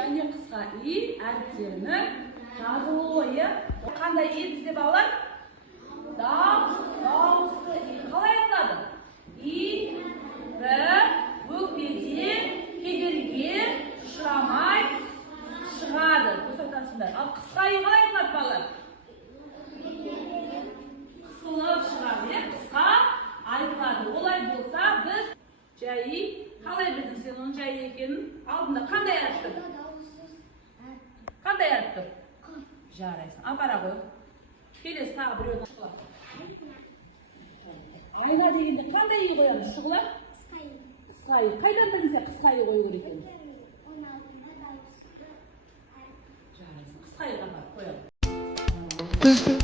және қысқа и әріптерінің жазылуы. Қандай и бізде балалар? Дауысты и. Қалай айтылады? И бір өкпеде кедергі ұшырамай шығады. Дұрыс айтасыңдар. Ал қысқа и қалай айтылады балалар? Қысылып шығады, қысқа айтылады. Олай болса біз жайы қалай білдің сен оның жайы екенін? Алдында қандай әріп тұр? Қандай әріп тұр? Жарайсың. Апара ғой. Келесі тағы біреуді шұғыла. Айна дегенде қандай үй қоямыз? Шұғыла? Қысқа үй. Қайдан білдің сен қысқа үй қою керек екенін? Жарайсың. Қысқа үйға барып қоямыз.